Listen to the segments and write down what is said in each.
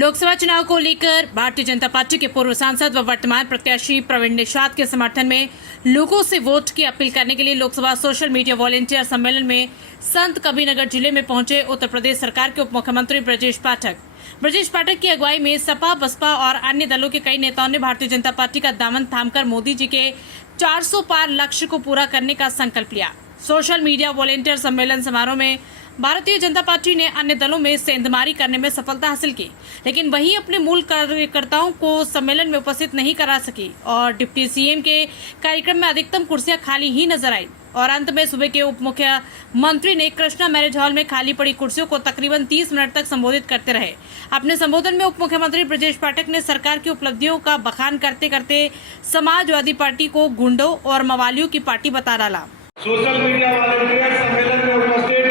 लोकसभा चुनाव को लेकर भारतीय जनता पार्टी के पूर्व सांसद व वर्तमान प्रत्याशी प्रवीण निषाद के समर्थन में लोगों से वोट की अपील करने के लिए लोकसभा सोशल मीडिया वॉलेंटियर सम्मेलन में संत कबीरनगर जिले में पहुंचे उत्तर प्रदेश सरकार के उप मुख्यमंत्री ब्रजेश पाठक की अगुवाई में सपा, बसपा और अन्य दलों के कई नेताओं ने भारतीय जनता पार्टी का दामन थामकर मोदी जी के 400 पार लक्ष्य को पूरा करने का संकल्प लिया। सोशल मीडिया वॉलेंटियर सम्मेलन समारोह में भारतीय जनता पार्टी ने अन्य दलों में सेंधमारी करने में सफलता हासिल की, लेकिन वही अपने मूल कार्यकर्ताओं को सम्मेलन में उपस्थित नहीं करा सकी और डिप्टी सीएम के कार्यक्रम में अधिकतम कुर्सियां खाली ही नजर आई। और अंत में सुबह के उप मुख्यमंत्री ने कृष्णा मैरिज हॉल में खाली पड़ी कुर्सियों को तकरीबन 30 मिनट तक संबोधित करते रहे। अपने संबोधन में उप मुख्यमंत्री ब्रजेश पाठक ने सरकार की उपलब्धियों का बखान करते करते समाजवादी पार्टी को गुंडों और मवालियों की पार्टी बता डाला। सोशल मीडिया वॉलंटियर सम्मेलन में उपस्थित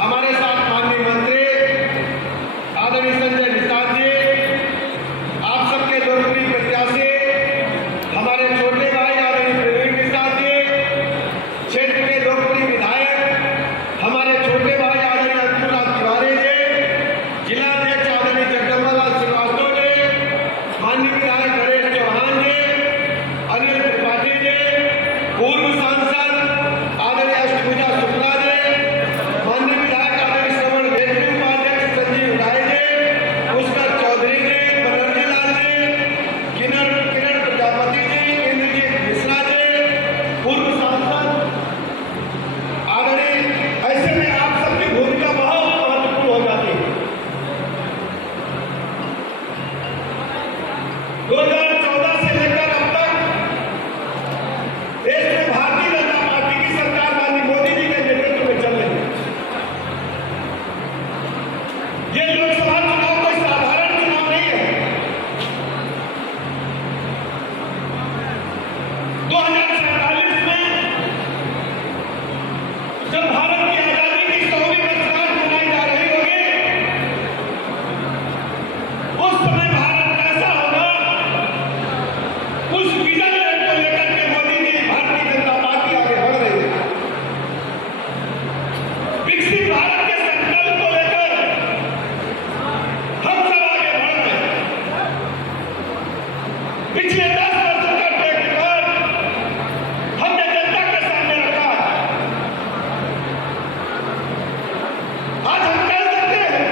हमारे साथ माननीय मंत्री आदरणीय संजय निषाद जी, आप सबके लोकप्रिय प्रत्याशी हमारे छोटे भाई आदरणीय प्रवीण निषाद जी, क्षेत्र के लोकप्रिय विधायक हमारे छोटे भाई आदरणीय अतुल तिवारी जी, जिला अध्यक्ष आदरणीय जगदम्बालाल श्रीवास्तव जी, माननीय विधायक गणेश चौहान जी, अनिल त्रिपाठी जी, पूर्व सांसद आदरणीय अष्टभुजा शुक्ला जी, माननीय विधायक आदरणीय श्रवण बेदी, उपाध्यक्ष संजीव राय जी, पुष्कर चौधरी जी, बनर्जी लाल जी, किरण प्रजापति जी, इंद्रजीत मिश्रा जी, पूर्व सांसद आदरणीय, ऐसे में आप सबकी भूमिका बहुत महत्वपूर्ण हो जाती है। 2014 से लेकर अब तक देश में भारतीय जनता पार्टी की सरकार माननीय मोदी जी के नेतृत्व में चल रही है। ये लोकसभा चुनाव कोई साधारण चुनाव नहीं है। 2047 में जब भारत की आजादी की 100वीं वर्षगांठ मनाई जा रही होगी, उस समय भारत कैसा होगा, उस विजन को लेकर के मोदी जी भारतीय जनता पार्टी आगे बढ़ रही है। विकसित भारत के संकल्प को लेकर हम सब आगे बढ़ रहे हैं। पिछले 10 वर्षों का ट्रैक रिकॉर्ड हमने जनता के सामने रखा। आज हम कह सकते हैं,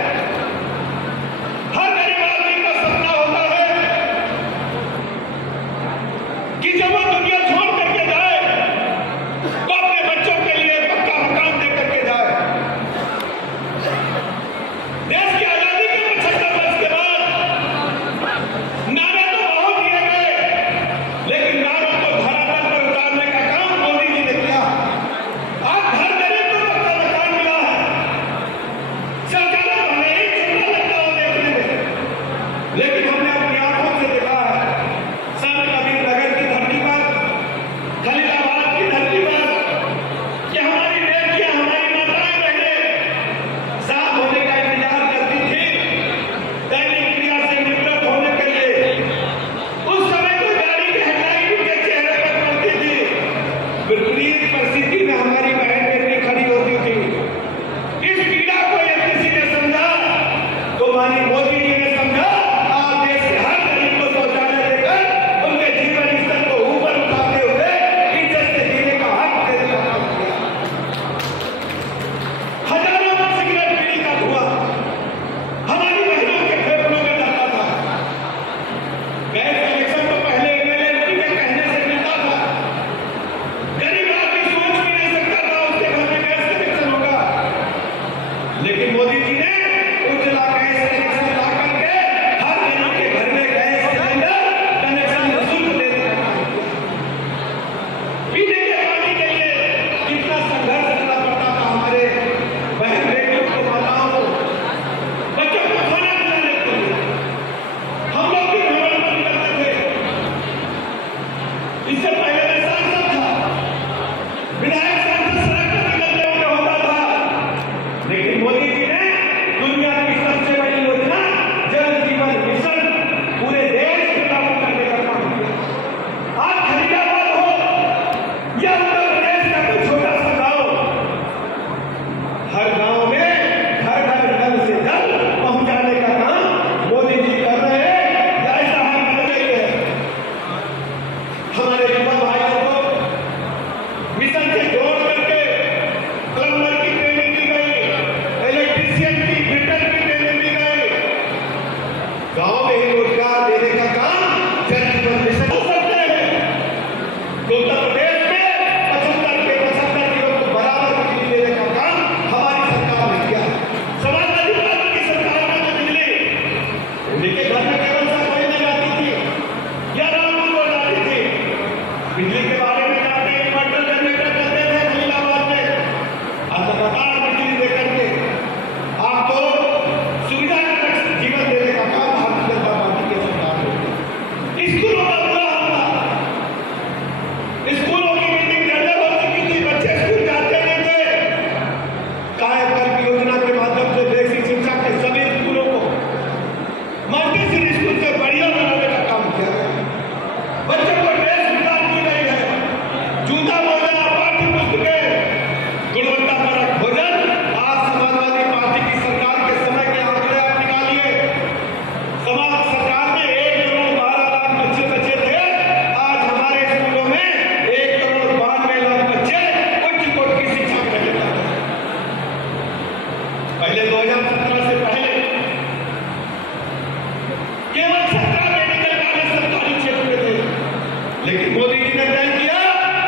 हर गरीब आदमी का सपना होता है कि जब वो दुनिया छोड़ करके जाए तो अपने बच्चों के लिए पक्का मकान दे करके जाए। देश की आजादी के 75 वर्ष के बाद नारे तो बहुत दिए गए, हमारे युवा भाइयों को मिशन से जोड़ करके प्लम्बर की ट्रेनिंग दी गई, इलेक्ट्रीशियन की, फिटर की ट्रेनिंग दी गई। गांव में ही रोजगार देने का काम जल जीवन मिशन हो सकते हैं। उत्तर प्रदेश में 75 किलो को बराबर बिजली देने का काम हमारी सरकार ने किया। समाजवादी पार्टी की सरकार में तो बिजली के घर में केवल सा कोई नहीं आती थी या रामपुर को आती थी। बिजली के बारे में जानते हैं, इन्वर्टर जनरेटर करते थे खलीलाबाद में। आज लगातार बिजली देकर के आपको सुविधाजनक जीवन देने का काम भारतीय जनता पार्टी की सरकार ने किया। स्कूलों का बुरा हाल था, स्कूलों की बिल्डिंग जर्जर हो चुकी थी, बच्चे स्कूल जाते नहीं थे। कायाकल्प योजना के माध्यम से बेसिक शिक्षा के सभी स्कूलों को मॉन्टेसरी स्कूल से बढ़िया बनाने का काम किया गया। बच्चों को ड्रेस प्रदान की गई है, जूता मोजा, पाठ्य पुस्तकें, गुणवत्तापरक भोजन। आज समाजवादी पार्टी की सरकार के समय के आंकड़े आप निकालिए। समाज सरकार में 1,12,00,000 बच्चे बचे थे, आज हमारे स्कूलों में 1,92,00,000 बच्चे उच्च कोटि की शिक्षा ग्रहण करते हैं। पहले 2017 से पहले केवल 17 मेडिकल कॉलेज सरकारी क्षेत्र में थे, लेकिन मोदी जी ने तय किया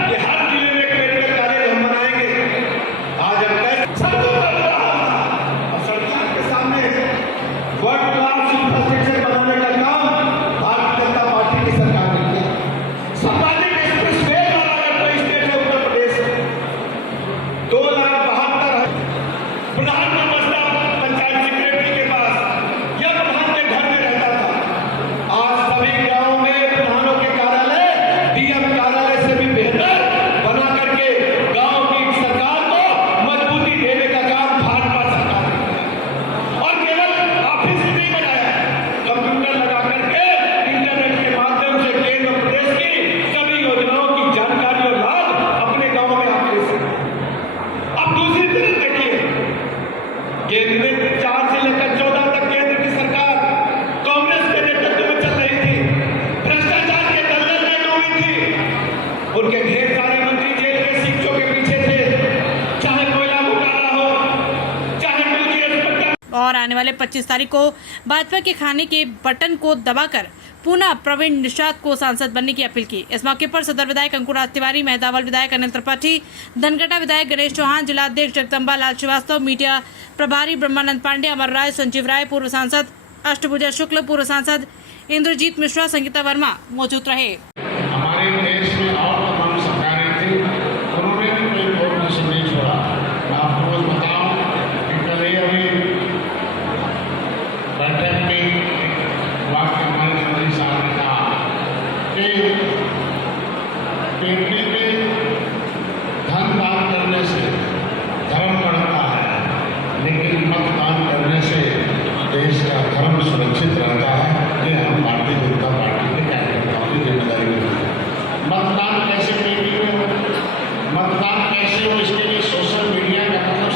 कि हर जिले में एक मेडिकल कॉलेज हम बनाएंगे। आज हम कैसे सड़कों पर जा रहा है और सरकार के सामने वर्ल्ड क्लास इंफ्रास्ट्रक्चर बनाने का काम भारतीय जनता पार्टी की सरकार ने किया। संपादित एक्सप्रेस वे बनाकर कोई स्टेट है उत्तर प्रदेश में 2,72,000 प्रधान नमस्ता पंचायत सेक्रेटरी के पास या प्रधान के घर में रहता था। आज सभी गांवों में प्रधानों के कार्यालय डीएम कार्यालय से भी बेहतर बना करके गांव की सरकार को मजबूती देने का काम भाजपा सरकार ने किया। और केवल ऑफिस ही नहीं बनाया, कंप्यूटर लगा करके इंटरनेट के माध्यम से केंद्र प्रदेश की सभी योजनाओं की जानकारी और लाभ अपने गांव में आप ले सकते हैं। अब दूसरी तरफ देखिए, केंद्र में 4 से लेकर 14 तक केंद्र की सरकार कांग्रेस के नेतृत्व में चल रही थी, भ्रष्टाचार के दलदल में डूबी थी। उनके ढेर सारे मंत्री जेल के शिक्षकों के पीछे थे, चाहे कोयला घोटाला हो, चाहे बिजली अस्पताल। और आने वाले 25 तारीख को भाजपा के खाने के बटन को दबाकर पुनः प्रवीण निषाद को सांसद बनने की अपील की। इस मौके पर सदर विधायक अंकुराज तिवारी, मेहदावल विधायक अनिल त्रिपाठी, धनगटा विधायक गणेश चौहान, जिलाध्यक्ष जगदम्बा लाल श्रीवास्तव, मीडिया प्रभारी ब्रह्मानंद पांडे, अमर राय, संजीव राय, पूर्व सांसद अष्टभुजा शुक्ल, पूर्व सांसद इंद्रजीत मिश्रा, संगीता वर्मा मौजूद रहे। हमारे देश में और तमाम सरकारें थी, उन्होंने भी कोई कोऑर्डिनेशन नहीं छोड़ा। मैं आपको बस बताऊं कि कल ही अभी बैठक में वाक्य हमारे मंत्री साहब ने कहा कि पेटने पे धन दान करने से धर्म बढ़ता है, लेकिन मतदान करने से देश का धर्म सुरक्षित रहता है। ये हम भारतीय जनता पार्टी के कार्यकर्ताओं की जिम्मेदारी है। मतदान कैसे पेटी में हो, मतदान कैसे हो, इसके लिए सोशल मीडिया का मतलब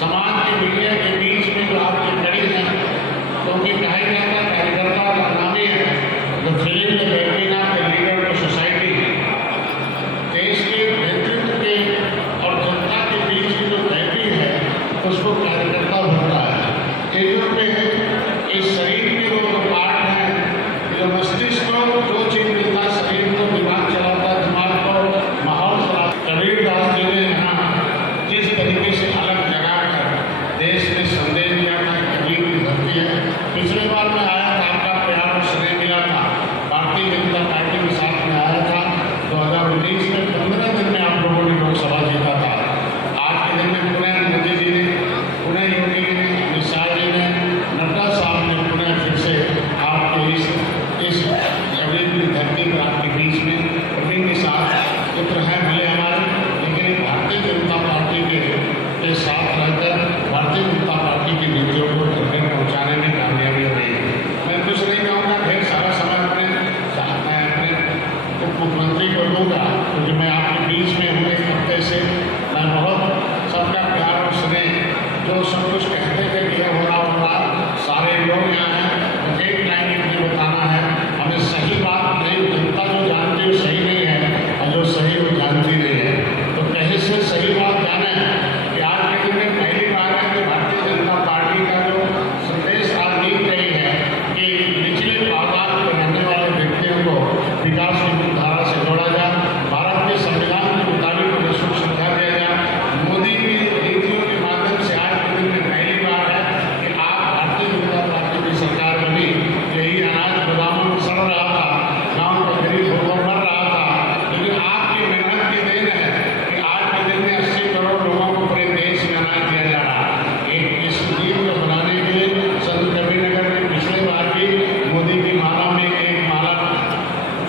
समाज के मीडिया के बीच में जो आपकी कड़ी है, क्योंकि कहा जाता है कार्यकर्ता का नाम ही है the film the battering of the leader of society. देश के नेतृत्व के और जनता के बीच की जो बैटरी है उसको कार्यकर्ता होता है। एक में इस शरीर के जो पार्ट है, जो मस्तिष्क को जो चीज मिलता है, शरीर को दिमाग चलाता है, दिमाग को माहौल चलाता। कबीरदास जी ने यहाँ जिस तरीके से अलग जगा कर देश में संदेश दिया था, कबीर की धरती है। पिछले बार मैं आया था, आपका प्यार और स्नेह मिला था। भारतीय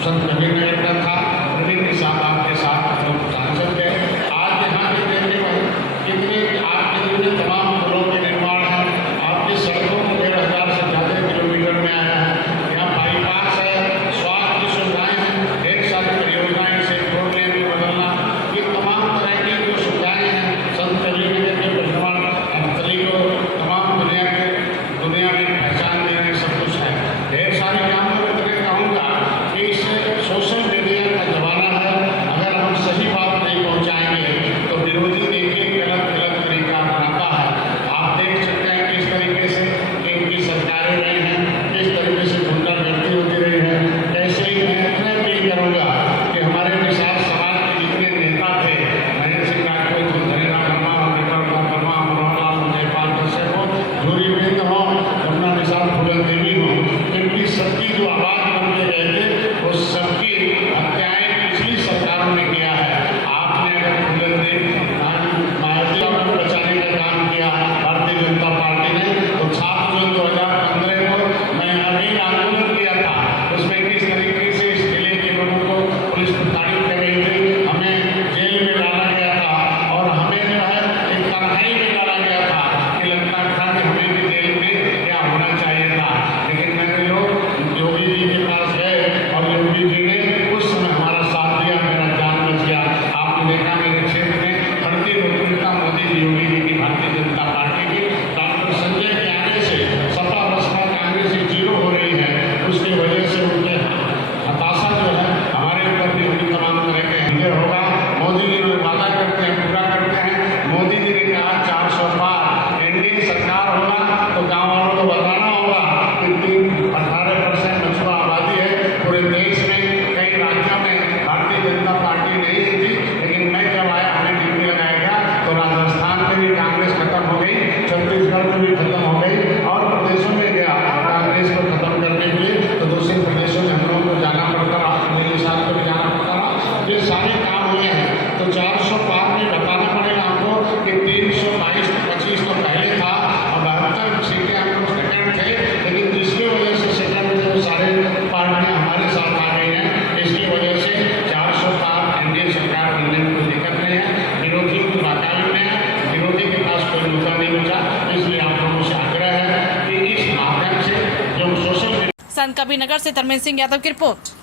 संत कबीरनगर का था, प्रवीण निषाद आपके साथ लोग सांसद गए। आज यहाँ के देखने में कितने आपके जितने तमाम पुलों के निर्माण है, आपकी सड़कों को 1,500 से ज़्यादा किलोमीटर में आया है। यहाँ बाईपास है, स्वास्थ्य की सुविधाएं हैं, ढेर सारी परियोजनाएं से रोड लेन को बदलना, ये तमाम तरह की जो सुविधाएं हैं संत कबीरनगर के वर्तमान स्थली को तमाम दुनिया में पहचान देने सब कुछ है। ढेर सारे काम तो मैं कहूँगा कि इस सोशल मीडिया का जमाना है, अगर हम सही बात नहीं पहुँचाएंगे तो विरोधी देखिए गलत तरीका अपनाता है। आप देख सकते हैं किस तरीके से इनकी सरकारें रही हैं, किस तरीके से गुंडागर्दी होती रही है। ऐसे ही मैं अपील करूँगा कि हमारे निषाद समाज के जितने नेता थे, महेंद्र सिंह राजपूत, हरिराम वर्मा, विक्रम वर्मा, मनोहरलाल जयपाल कश्यप हो, धूरीवृंद हो, रमना निषाद, फूलन देवी हो, इनकी सबकी जो आवाज़ बन के गए थे, वो सबकी हत्याएं पिछली सरकारों ने किया है। आपने अगर फूलन देवी मायावती को बचाने का काम किया भारतीय जनता पार्टी ने, तो 7 जून 2015 को मैं अभी आंदोलन किया था, उसमें किस तरीके से इस जिले के लोगों को पुलिस प्रताड़ित कर रही थी, हमें जेल में डाला गया था और हमें जो है एक तन्हाई में डाला गया था कि लगता था कि हमें भी जेल में क्या होना चाहिए था। लेकिन मैंने लोग योगी जी के पास गए और योगी जी ने उस समय हमारा साथ दिया, मेरा जान बच गया। आपने देखा मेरे क्षेत्र में बढ़ती लोकप्रियता मोदी जी, योगी जी की, भारतीय जनता पार्टी की, डॉक्टर संजय के आने से सपा बसपा कांग्रेस ही जीरो हो रही है। उसकी वजह से उनके हताशा जो है हमारे ऊपर भी उनकी तमाम तरह के हमले होगा। मोदी जी लोग वादा करते हैं, पूरा करते हैं। मोदी जी ने कहा 400 पार एनडीए सरकार होगा तो गाँव वालों को बताना होगा कि 18% मछुआ आबादी है पूरे देश में। कई राज्यों में भारतीय जनता पार्टी नहीं थी, लेकिन मैं जब आया हमें ड्यूटी लगाया गया तो राजस्थान में भी कांग्रेस खत्म हो गई, छत्तीसगढ़ में भी खत्म हो गई और प्रदेशों में गया कांग्रेस को खत्म करने के लिए, तो दूसरे प्रदेशों में हम लोगों को जाना पड़ता रहा, मेरे साथ को भी जाना पड़ता रहा। ये सारे काम हुए हैं। तो 400 पार में बताना पड़ेगा हमको कि 322-25 तो पहले था और 72 सीटें हम लोग सेकेंड थे, लेकिन जिसकी वजह से सेकेंड थे वो सारे पार्टियाँ हमारे साथ आ गई हैं। इसकी वजह से 400 पार एनडीए सरकार बनने में कोई दिक्कत नहीं है। विरोधियों को नाकामी में है, विरोधी के पास कोई मुद्दा नहीं बचा। इसलिए आप लोगों से आग्रह है कि इस माध्यम से जो सोशल संत कबीरनगर से धर्मेंद्र सिंह यादव की रिपोर्ट।